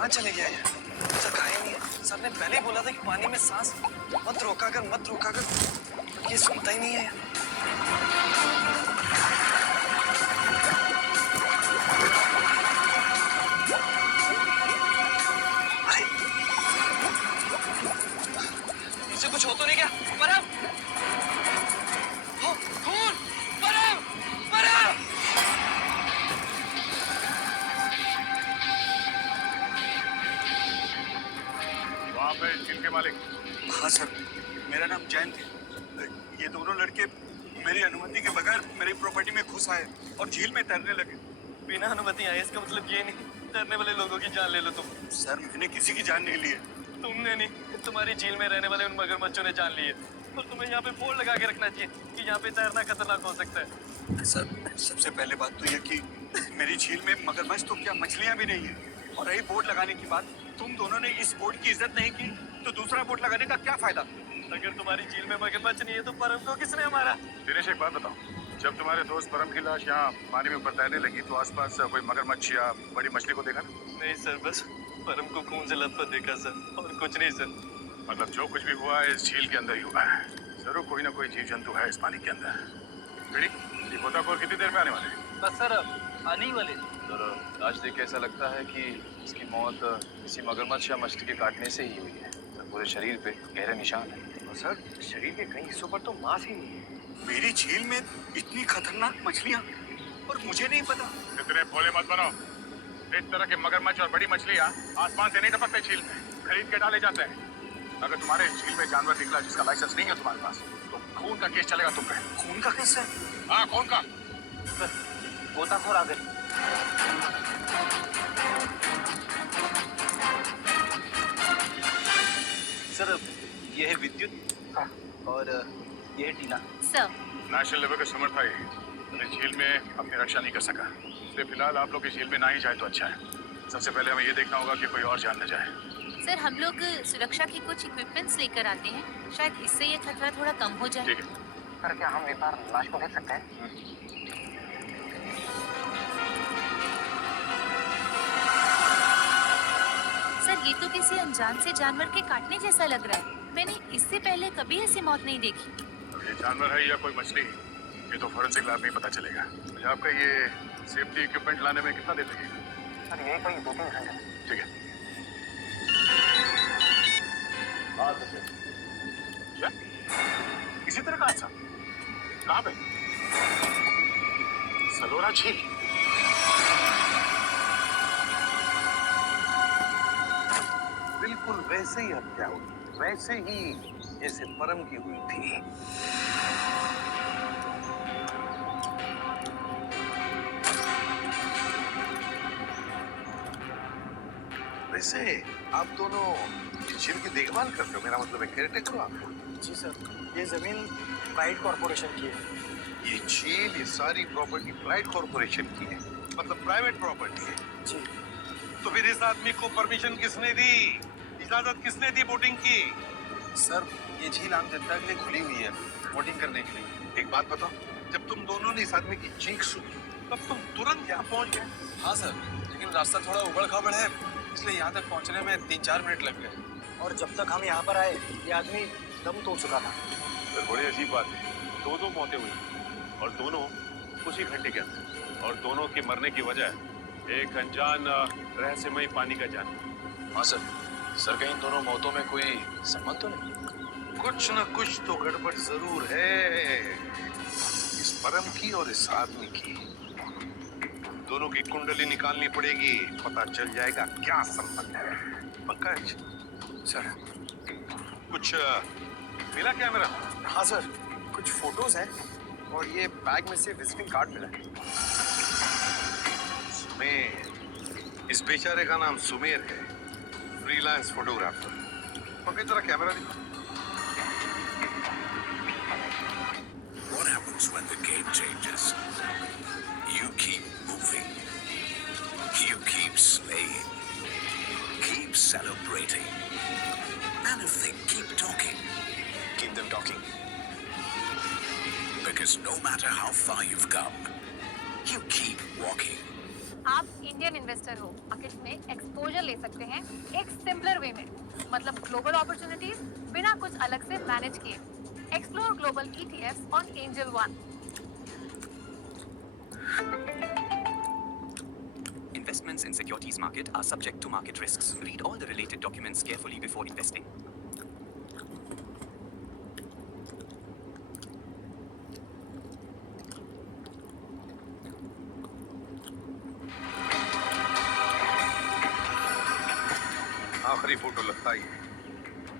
कहाँ चले गया ये? सर कहा ही नहीं है। सर ने पहले ही बोला था कि पानी में सांस मत रोका कर। ये सुनता ही नहीं है। अरे इसे कुछ हो तो नहीं क्या? परम! खून! परम! परम! आप हैं झील के मालिक? हाँ सर, मेरा नाम जैन है। ये दोनों लड़के मेरी अनुमति के बगैर मेरी प्रॉपर्टी में घुस आए और झील में तैरने लगे। बिना अनुमति आए इसका मतलब ये नहीं तैरने वाले लोगों की जान ले लो तुम। सर मैंने किसी की जान नहीं ली है। तुमने नहीं, तुम्हारी झील में रहने वाले उन मगरमच्छों ने जान ली है। और तुम्हें यहाँ पे बोर्ड लगा के रखना चाहिए कि यहाँ पे तैरना खतरनाक हो सकता है। सर सबसे पहले बात तो यह कि मेरी झील में मगरमच्छ तो क्या मछलियाँ भी नहीं है। और रही बोर्ड लगाने की बात, तुम दोनों ने इस बोर्ड की इज्जत नहीं की तो दूसरा बोर्ड लगाने का क्या फायदा? अगर तुम्हारी झील में मगरमच्छ नहीं है तो परम को किसने मारा? दिनेश एक बात बताओ, जब तुम्हारे दोस्त परम की लाश यहाँ पानी में ऊपर तैरने लगी तो आसपास कोई मगरमच्छ या बड़ी मछली को देखा ना? नहीं सर, बस परम को खून से लथपथ देखा सर, और कुछ नहीं सर। मतलब जो कुछ भी हुआ है इस झील के अंदर ही हुआ है। जरूर कोई ना कोई जीव जंतु है इस पानी के अंदर। ये गोताखोर कितनी देर में आने वाले हैं? बस सर आने ही वाले। सर आज देख के ऐसा लगता है कि इसकी मौत किसी मगरमच्छ या मछली के काटने से ही हुई है। सर पूरे शरीर पे गहरे निशान है। और सर शरीर के कई हिस्सों पर तो मांस ही नहीं है। मेरी झील में इतनी खतरनाक मछलियाँ और मुझे नहीं पता। इतने भोले मत बनो। इस तरह के मगरमच्छ और बड़ी मछलियाँ आसमान से नहीं टपकते झील में, खरीद के डाले जाते हैं। अगर तुम्हारे झील में जानवर निकला जिसका लाइसेंस नहीं है तुम्हारे पास तो खून का केस चलेगा तुम पे। खून का केस है? हाँ खून का। गोताखोर आ गए। सर ये है विद्युत और ये है टीना। सर नेशनल लेवल का समर्थ है ये। झील में अपनी रक्षा नहीं कर सका, इसलिए फिलहाल आप लोग इस झील में ना ही जाए तो अच्छा है। सबसे पहले हमें ये देखना होगा कि कोई और जान न जाए। सर हम लोग सुरक्षा के कुछ इक्विपमेंट्स लेकर आते हैं, शायद इससे ये खतरा थोड़ा कम हो जाए। ठीक है। सर क्या हम एक बार लाश को देख सकते हैं? सर ये तो किसी अनजान से जानवर के काटने जैसा लग रहा है। मैंने इससे पहले कभी ऐसी मौत नहीं देखी। अब ये जानवर है या कोई मछली, ये तो फॉरेंसिक लैब में ही पता चलेगा। तो आपका ये सेफ्टी इक्विपमेंट लाने में कितना देर लगेगा? सर ये कोई 2-3 घंटे। ठीक है। क्या? इसी तरह का हादसा कहाँ पे? सलोरा झील। बिल्कुल वैसे ही हत्या हुई, वैसे ही जैसे परम की हुई थी। वैसे आप दोनों इस झील की देखभाल करते हो, मेरा मतलब है केयरटेकर हो आप? जी सर, ये जमीन प्राइड कॉर्पोरेशन की है। ये झील, ये सारी प्रॉपर्टी प्राइड कॉर्पोरेशन की है, मतलब प्राइवेट प्रॉपर्टी है। जी। तो फिर इस आदमी को परमिशन किसने दी, इजाजत किसने दी बोटिंग की? सर ये झील आम जनता के लिए खुली हुई है, बोटिंग करने के लिए। एक बात बताओ, जब तुम दोनों ने इस आदमी की चीख सुनी तब तुम तुरंत यहाँ पहुंच गए? हाँ सर, लेकिन रास्ता थोड़ा उबड़ खाबड़ है, इसलिए यहाँ तक पहुँचने में 3-4 मिनट लग गए। और जब तक हम यहाँ पर आए ये आदमी दम तोड़ चुका था। तो बड़ी अजीब बात है, दो मौतें हुई और दोनों उसी घंटे के अंदर, और दोनों के मरने की वजह एक अनजान रहस्यमयी पानी का जान। हाँ सर कहीं दोनों मौतों में कोई संबंध तो नहीं? कुछ न कुछ तो गड़बड़ जरूर है, इस परम की और इस आदमी की। दोनों की कुंडली निकालनी पड़ेगी, पता चल जाएगा क्या संबंध है। पंकज सर कुछ मिला क्या मेरा? हाँ सर, कुछ फोटोज हैं और ये बैग में से विजिटिंग कार्ड मिला है। सुमेर, इस बेचारे का नाम सुमेर है, फ्रीलांस फोटोग्राफर। पंकज जरा कैमरा दिखा। What happens when the game changes? You keep moving. You keep slaying. Keep celebrating. And if they keep talking, keep them talking. Because no matter how far you've come, you keep walking. आप Indian investor हो, market में exposure ले सकते हैं एक simpler way में, मतलब global opportunities बिना कुछ अलग से मैनेज किए। Explore global ETFs on angel one. Investments in securities market are subject to market risks. Read all the related documents carefully before investing. आखिरी फोटो लगता ही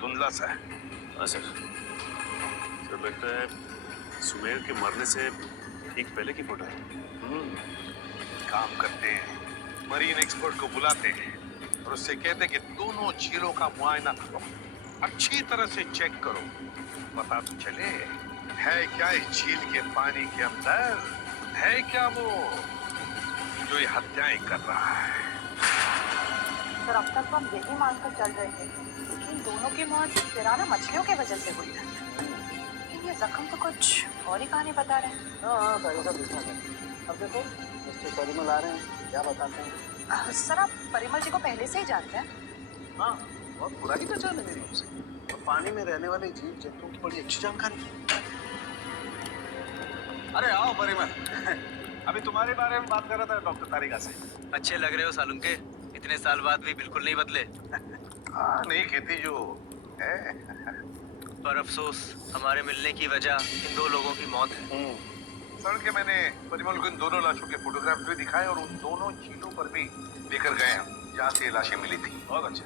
धुंधला सा है। हाँ सर। सर लगता है सुमेर के मरने से ठीक पहले की फोटो है। काम करते हैं, मरीन एक्सपर्ट को बुलाते हैं और उससे कहते हैं कि दोनों झीलों का मुआयना करो, अच्छी तरह से चेक करो, पता तो चले है क्या इस झील के पानी के अंदर, है क्या वो जो ये हत्याएं कर रहा है। सर अब तक हम यही मानकर चल रहे थे कि इन दोनों की मौत पिराना मछलियों की वजह से हुई है, लेकिन ये जख्म तो कुछ और ही कहानी बता रहे हैं। हाँ पहले सब देखा था। अब देखो मिस्टर परिमल आ रहे हैं, क्या बताते हैं। सर आप परिमल जी को पहले से ही जानते हैं? हाँ बहुत पुरानी पहचान है मेरी उनसे, और पानी में रहने वाले जीव जंतुओं की बड़ी अच्छी जानकारी। अरे आओ परिमल। अभी तुम्हारे बारे में बात कर रहा था डॉक्टर तारिका से। अच्छे लग रहे हो सालुंके, इतने साल बाद भी बिल्कुल नहीं बदले। हाँ नहीं खेती जो है। पर अफसोस हमारे मिलने की वजह इन दो लोगों की मौत है। सड़क के मैंने परिमल को इन दोनों लाशों के फोटोग्राफ भी दिखाए और उन दोनों झीलों पर भी लेकर गए हम जहाँ से ये लाशें मिली थी। बहुत अच्छा।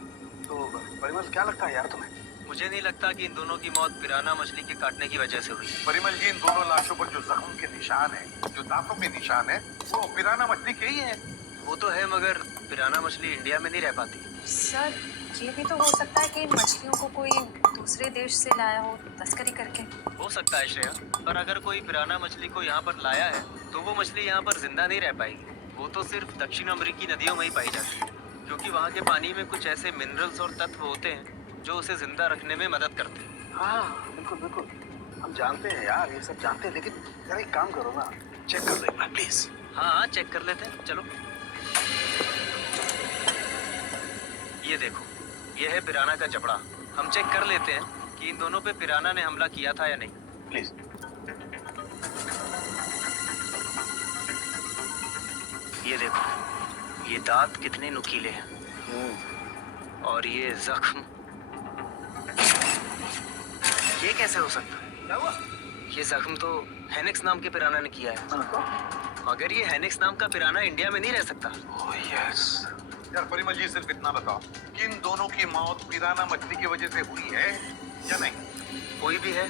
तो परिमल क्या लगता है यार तुम्हें? मुझे नहीं लगता कि इन दोनों की मौत पिराना मछली के काटने की वजह से हुई। परिमल जी इन दोनों लाशों पर जो जख्म के निशान है, जो दांतों के निशान है, वो पिराना मछली के ही है। वो तो है, मगर पिराना मछली इंडिया में नहीं रह पाती। सर ये भी तो हो सकता है कि इन मछलियों को कोई दूसरे देश से लाया हो तस्करी करके। हो सकता है श्रेया, पर अगर कोई पिराना मछली को यहाँ पर लाया है तो वो मछली यहाँ पर जिंदा नहीं रह पाएगी। वो तो सिर्फ दक्षिण अमेरिकी नदियों में ही पाई जाती है, क्योंकि वहाँ के पानी में कुछ ऐसे मिनरल्स और तत्व होते हैं जो उसे जिंदा रखने में मदद करते हैं। हाँ बिल्कुल बिल्कुल, हम जानते हैं यार, ये सब जानते हैं, लेकिन यार एक काम करो ना, चेक कर लो एक बार प्लीज। हाँ चेक कर लेते हैं, चलो। ये देखो, ये है पिराना का जबड़ा। हम चेक कर लेते हैं कि इन दोनों पे पिराना ने हमला किया था या नहीं। प्लीज। ये देखो, ये दांत कितने नुकीले हैं, और ये जख्म, ये कैसे हो सकता है? क्या हुआ? ये जख्म तो हेनिक्स नाम के पिराना ने किया है, मगर ये हेनिक्स नाम का पिराना इंडिया में नहीं रह सकता। Oh yes. यार परिमल जी सिर्फ इतना बताओ कि इन दोनों की मौत पिराना मछली की वजह से हुई है या नहीं? कोई भी है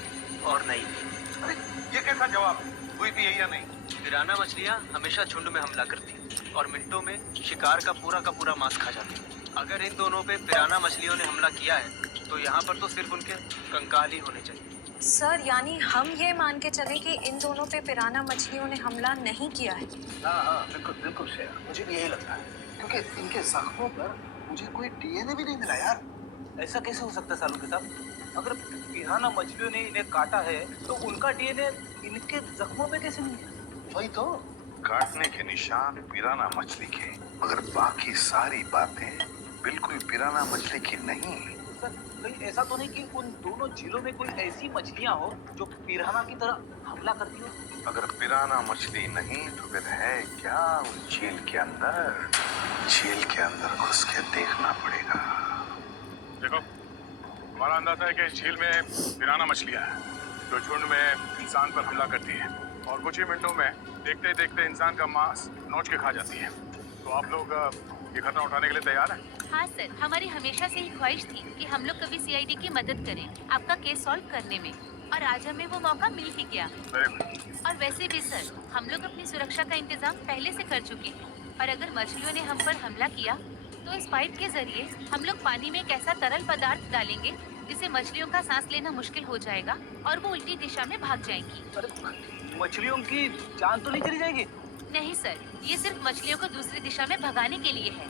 और नहीं भी। अरे ये कैसा जवाब, हुई भी है या नहीं? पिराना मछलियाँ हमेशा झुंड में हमला करती हैं और मिनटों में शिकार का पूरा मांस खा जाती हैं। अगर इन दोनों पे पिराना मछलियों ने हमला किया है तो यहाँ पर तो सिर्फ उनके कंकाल ही होने चाहिए। सर यानी हम ये मान के चले कि इन दोनों पे पिराना मछलियों ने हमला नहीं किया है। हाँ बिल्कुल बिल्कुल श्रेया, मुझे भी यही लगता है, क्योंकि इनके जख्मों पर मुझे कोई DNA भी नहीं मिला यार। ऐसा कैसे हो सकता है सालू के साथ? अगर पिराना मछलियों ने इन्हें काटा है तो उनका DNA इनके जख्मों पे कैसे नहीं है? वही तो। काटने के निशान पिराना मछली के, मगर बाकी सारी बातें बिल्कुल पिराना मछली की नहीं। सर कहीं ऐसा तो नहीं कि उन दोनों झीलों में कोई ऐसी मछलियां हो जो पिराना की तरह हमला करती हो? अगर पिराना मछली नहीं तो फिर है क्या उस झील के अंदर? झील के अंदर घुस के देखना पड़ेगा। देखो, हमारा अंदाजा है कि इस झील में पिराना मछलियां हैं जो झुंड में इंसान पर हमला करती है और कुछ ही मिनटों में देखते देखते इंसान का मांस नोच के खा जाती है। तो आप लोग ये खतरा उठाने के लिए तैयार हैं? हाँ सर, हमारी हमेशा से ही ख्वाहिश थी कि हम लोग कभी CID की मदद करें आपका केस सॉल्व करने में, और आज हमें वो मौका मिल ही गया। और वैसे भी सर, हम लोग अपनी सुरक्षा का इंतजाम पहले से कर चुके हैं, और अगर मछलियों ने हम पर हमला किया तो इस पाइप के जरिए हम लोग पानी में एक ऐसा तरल पदार्थ डालेंगे जिससे मछलियों का सांस लेना मुश्किल हो जाएगा और वो उल्टी दिशा में भाग जाएंगी। मछलियों की जान तो नहीं चली जाएगी? नहीं सर, ये सिर्फ मछलियों को दूसरी दिशा में भगाने के लिए है।